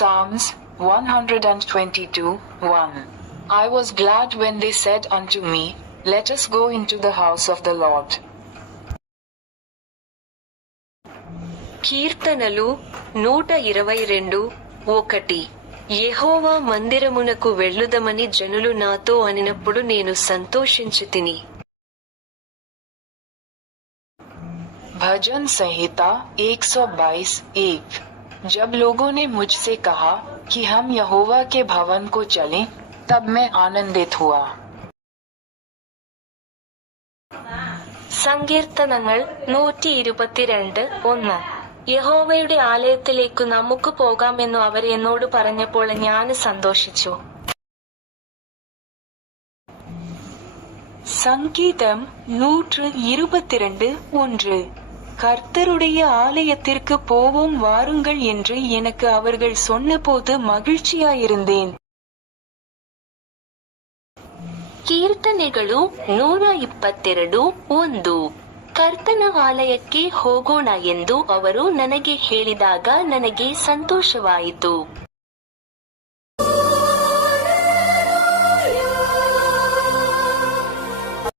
Psalms 122:1. I was glad when they said unto me, Let us go into the house of the Lord. కీర్తనలు 122:1. యెహోవా మందిరమునకు వెళ్ళుదమని జనులు నాతో అనినప్పుడు నేను సంతోషించితిని. भजन संहिता 122:1. जब लोगों ने मुझसे कहा कि हम यहोवा के भवन को चलें, तब मैं आनंदित हुआ. സങ്കീർത്തനങ്ങൾ 122:1. യഹോവയുടെ ആലയത്തിലേക്കു നമുക്ക് പോകാമെന്നു അവർ എന്നോട് പറഞ്ഞപ്പോൾ ഞാൻ സന്തോഷിച്ചു. சங்கீதம் 122:1. கர்த்தருடைய ஆலயத்திற்கு போவோம் வாருங்கள் என்று எனக்கு அவர்கள் சொன்னபோது மகிழ்ச்சியாயிருந்தேன். ಕೀರ್ತನೆಗಳು 122:1. ಕರ್ತನ ಆಲಯಕ್ಕೆ ಹೋಗೋಣ ಎಂದು ಅವರು ನನಗೆ ಹೇಳಿದಾಗ ನನಗೆ ಸಂತೋಷವಾಯಿತು.